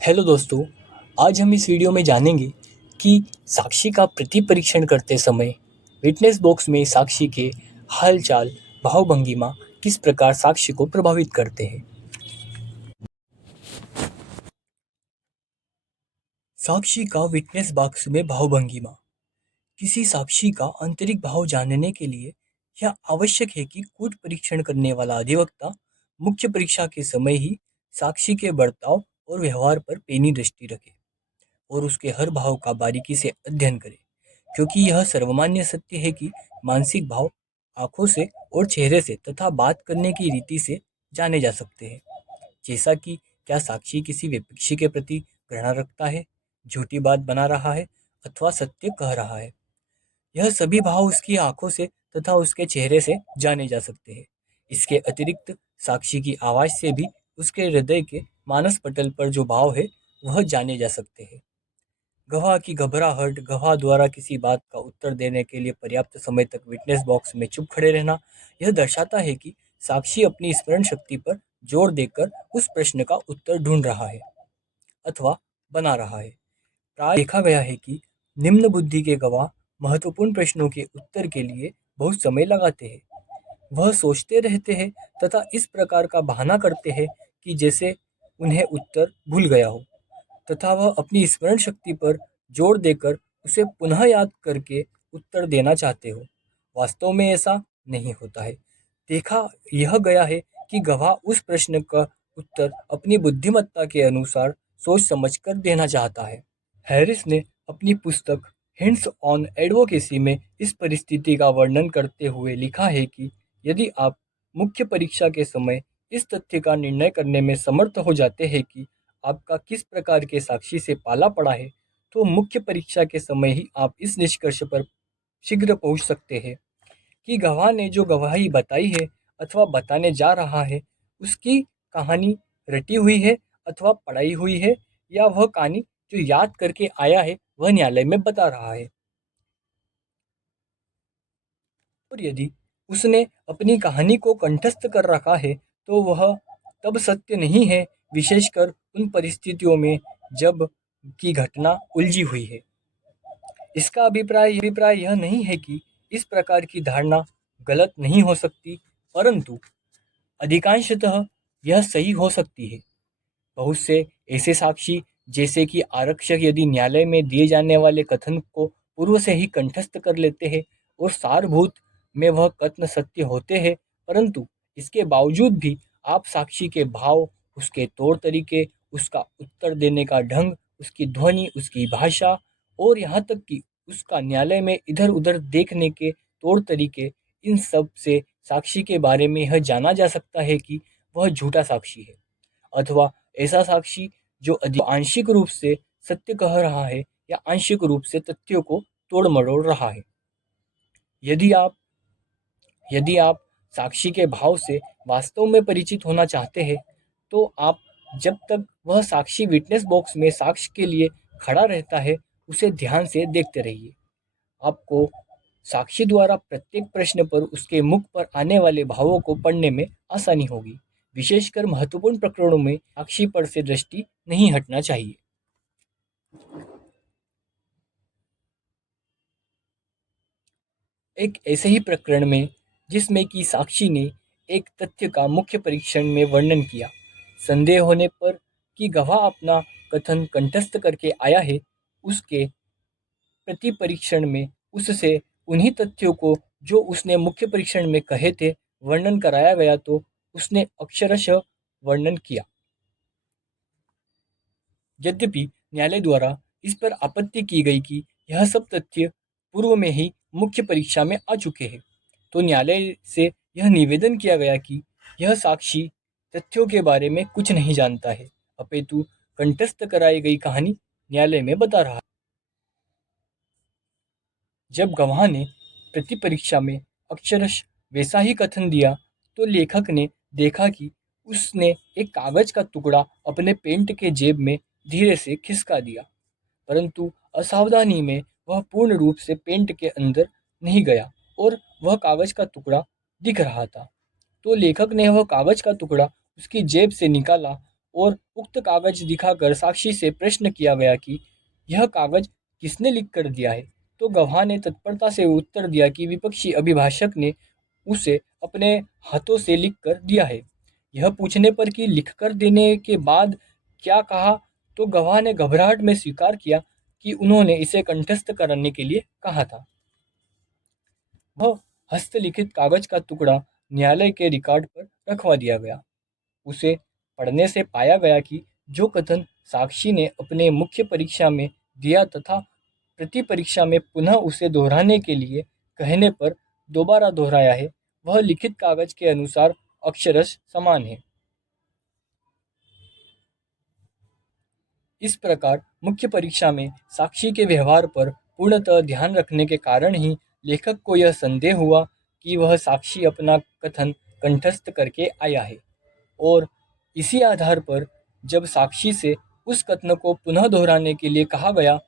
Hello दोस्तों। आज हम इस वीडियो में जानेंगे कि साक्षी का प्रति परीक्षण करते समय विटनेस बॉक्स में साक्षी के हालचाल, भाव-भंगिमा किस प्रकार साक्षी को प्रभावित करते हैं। साक्षी का विटनेस बॉक्स में भाव-भंगिमा। किसी साक्षी का आंतरिक भाव जानने के लिए यह आवश्यक है कि कूट परीक्षण करने वाला अधिवक्ता मुख्य परीक्षा के समय ही साक्षी के बर्ताव और व्यवहार पर पैनी दृष्टि रखे और उसके हर भाव का बारीकी से अध्ययन करें, क्योंकि यह सर्वमान्य सत्य है कि मानसिक भाव आंखों से और चेहरे से तथा बात करने की रीति से जाने जा सकते हैं। जैसा कि क्या साक्षी किसी विपक्षी के प्रति घृणा रखता है, झूठी बात बना रहा है अथवा सत्य कह रहा है। यह सभी भाव उसकी आंखों से तथा उसके चेहरे से जाने जा सकते हैं। इसके अतिरिक्त साक्षी की आवाज़ से भी उसके हृदय के मानस पटल पर जो भाव है वह जाने जा सकते हैं। गवाह की घबराहट, गवाह द्वारा किसी बात का उत्तर देने के लिए पर्याप्त समय तक विटनेस बॉक्स में चुप खड़े रहना, यह दर्शाता है कि साक्षी अपनी स्मरण शक्ति पर जोर देकर उस प्रश्न का उत्तर ढूंढ रहा है अथवा बना रहा है। प्राय देखा गया है कि निम्न बुद्धि के गवाह महत्वपूर्ण प्रश्नों के उत्तर के लिए बहुत समय लगाते हैं। वह सोचते रहते हैं तथा इस प्रकार का बहाना करते हैं कि जैसे उन्हें उत्तर भूल गया हो, तथा वह अपनी स्मरण शक्ति पर जोर देकर उसे पुनः याद करके उत्तर देना चाहते हो। वास्तव में ऐसा नहीं होता है। देखा यह गया है कि गवाह उस प्रश्न का उत्तर अपनी बुद्धिमत्ता के अनुसार सोच समझकर देना चाहता है। हैरिस ने अपनी पुस्तक हिंट्स ऑन एडवोकेसी में इस परिस्थिति का वर्णन करते हुए लिखा है कि यदि आप मुख्य परीक्षा के समय इस तथ्य का निर्णय करने में समर्थ हो जाते हैं कि आपका किस प्रकार के साक्षी से पाला पड़ा है, तो मुख्य परीक्षा के समय ही आप इस निष्कर्ष पर शीघ्र पहुंच सकते हैं कि गवाह ने जो गवाही बताई है अथवा बताने जा रहा है, उसकी कहानी रटी हुई है अथवा पढ़ाई हुई है, या वह कहानी जो याद करके आया है वह न्यायालय में बता रहा है। और यदि उसने अपनी कहानी को कंठस्थ कर रखा है तो वह तब सत्य नहीं है, विशेषकर उन परिस्थितियों में जब की घटना उलझी हुई है। इसका अभिप्राय यह नहीं है कि इस प्रकार की धारणा गलत नहीं हो सकती, परंतु अधिकांशतः यह सही हो सकती है। बहुत से ऐसे साक्षी, जैसे कि आरक्षक, यदि न्यायालय में दिए जाने वाले कथन को पूर्व से ही कंठस्थ कर लेते हैं और सारभूत में वह कथन सत्य होते हैं, परंतु इसके बावजूद भी आप साक्षी के भाव, उसके तौर तरीके, उसका उत्तर देने का ढंग, उसकी ध्वनि, उसकी भाषा और यहाँ तक कि उसका न्यायालय में इधर-उधर देखने के तौर तरीके, इन सब से साक्षी के बारे में यह जाना जा सकता है कि वह झूठा साक्षी है अथवा ऐसा साक्षी जो आंशिक रूप से सत्य कह रहा है या आंशिक रूप से तथ्यों को तोड़ मरोड़ रहा है। यदि आप यदि आप साक्षी के भाव से वास्तव में परिचित होना चाहते हैं, तो आप जब तक वह साक्षी विटनेस बॉक्स में साक्ष्य के लिए खड़ा रहता है, उसे ध्यान से देखते रहिए। आपको साक्षी द्वारा प्रत्येक प्रश्न पर उसके मुख पर आने वाले भावों को पढ़ने में आसानी होगी। विशेषकर महत्वपूर्ण प्रकरणों में साक्षी पर से दृष्टि नहीं हटना चाहिए। एक ऐसे ही प्रकरण में जिसमें कि साक्षी ने एक तथ्य का मुख्य परीक्षण में वर्णन किया, संदेह होने पर कि गवाह अपना कथन कंठस्थ करके आया है, उसके प्रति परीक्षण में उससे उन्हीं तथ्यों को जो उसने मुख्य परीक्षण में कहे थे वर्णन कराया गया, तो उसने अक्षरशः वर्णन किया। यद्यपि न्यायालय द्वारा इस पर आपत्ति की गई कि यह सब तथ्य पूर्व में ही मुख्य परीक्षा में आ चुके हैं, तो न्यायालय से यह निवेदन किया गया कि यह साक्षी तथ्यों के बारे में कुछ नहीं जानता है, अपितु कंठस्थ कराई गई कहानी न्यायालय में बता रहा है। जब गवाह ने प्रति परीक्षा में अक्षरश वैसा ही कथन दिया, तो लेखक ने देखा कि उसने एक कागज का टुकड़ा अपने पेंट के जेब में धीरे से खिसका दिया, परंतु असावधानी में वह पूर्ण रूप से पेंट के अंदर नहीं गया और वह कागज का टुकड़ा दिख रहा था। तो लेखक ने वह कागज का टुकड़ा उसकी जेब से निकाला और उक्त कागज दिखाकर साक्षी से प्रश्न किया गया कि यह कागज किसने लिख कर दिया है, तो गवाह ने तत्परता से उत्तर दिया कि विपक्षी अभिभाषक ने उसे अपने हाथों से लिख कर दिया है। यह पूछने पर कि लिख कर देने के बाद क्या कहा, तो गवाह ने घबराहट में स्वीकार किया कि उन्होंने इसे कंठस्थ करने के लिए कहा था। वह हस्तलिखित कागज का टुकड़ा न्यायालय के रिकॉर्ड पर रखवा दिया गया। उसे पढ़ने से पाया गया कि जो कथन साक्षी ने अपने मुख्य परीक्षा में दिया तथा प्रति परीक्षा में पुनः उसे दोहराने के लिए कहने पर दोबारा दोहराया है, वह लिखित कागज के अनुसार अक्षरश समान है। इस प्रकार मुख्य परीक्षा में साक्षी के व्यवहार पर पूर्णतः ध्यान रखने के कारण ही लेखक को यह संदेह हुआ कि वह साक्षी अपना कथन कंठस्थ करके आया है, और इसी आधार पर जब साक्षी से उस कथन को पुनः दोहराने के लिए कहा गया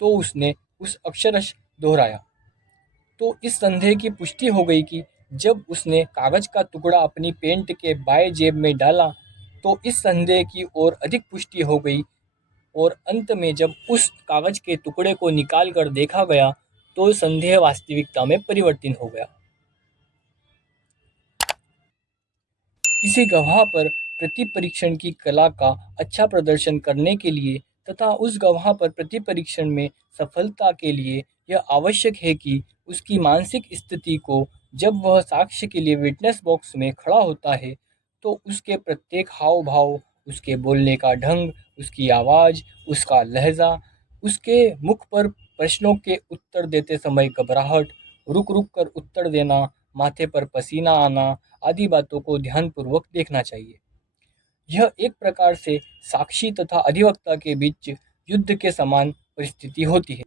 तो उसने उस अक्षरश दोहराया। तो इस संदेह की पुष्टि हो गई कि जब उसने कागज का टुकड़ा अपनी पैंट के बाएं जेब में डाला तो इस संदेह की और अधिक पुष्टि हो गई, और अंत में जब उस कागज के टुकड़े को निकाल कर देखा गया तो संदेह वास्तविकता में परिवर्तित हो गया। किसी गवाह पर प्रतिपरीक्षण की कला का अच्छा प्रदर्शन करने के लिए तथा उस गवाह पर प्रतिपरीक्षण में सफलता के लिए यह आवश्यक है कि उसकी मानसिक स्थिति को, जब वह साक्ष्य के लिए विटनेस बॉक्स में खड़ा होता है, तो उसके प्रत्येक हाव भाव, उसके बोलने का ढंग, उसकी आवाज़, उसका लहजा, उसके मुख पर प्रश्नों के उत्तर देते समय घबराहट, रुक रुक कर उत्तर देना, माथे पर पसीना आना आदि बातों को ध्यानपूर्वक देखना चाहिए। यह एक प्रकार से साक्षी तथा अधिवक्ता के बीच युद्ध के समान परिस्थिति होती है।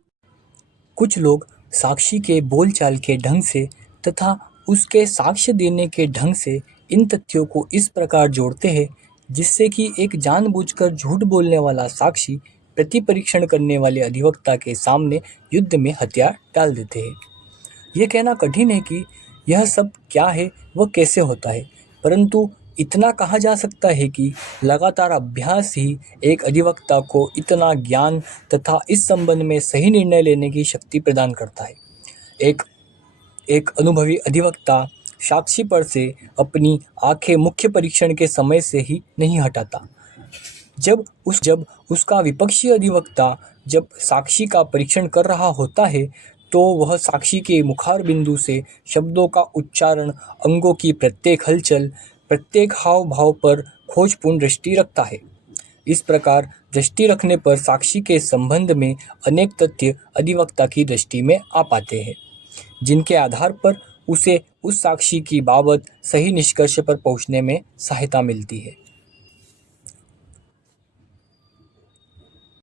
कुछ लोग साक्षी के बोलचाल के ढंग से तथा उसके साक्ष्य देने के ढंग से इन तथ्यों को इस प्रकार जोड़ते हैं जिससे कि एक जानबूझकर झूठ बोलने वाला साक्षी प्रतिपरीक्षण करने वाले अधिवक्ता के सामने युद्ध में हथियार डाल देते हैं। यह कहना कठिन है कि यह सब क्या है, वह कैसे होता है, परंतु इतना कहा जा सकता है कि लगातार अभ्यास ही एक अधिवक्ता को इतना ज्ञान तथा इस संबंध में सही निर्णय लेने की शक्ति प्रदान करता है। एक अनुभवी अधिवक्ता साक्षी पर से अपनी आंखें मुख्य परीक्षण के समय से ही नहीं हटाता। जब उसका विपक्षी अधिवक्ता जब साक्षी का परीक्षण कर रहा होता है तो वह साक्षी के मुखार बिंदु से शब्दों का उच्चारण, अंगों की प्रत्येक हलचल, प्रत्येक हाव भाव पर खोजपूर्ण दृष्टि रखता है। इस प्रकार दृष्टि रखने पर साक्षी के संबंध में अनेक तथ्य अधिवक्ता की दृष्टि में आ पाते हैं, जिनके आधार पर उसे उस साक्षी की बाबत सही निष्कर्ष पर पहुंचने में सहायता मिलती है।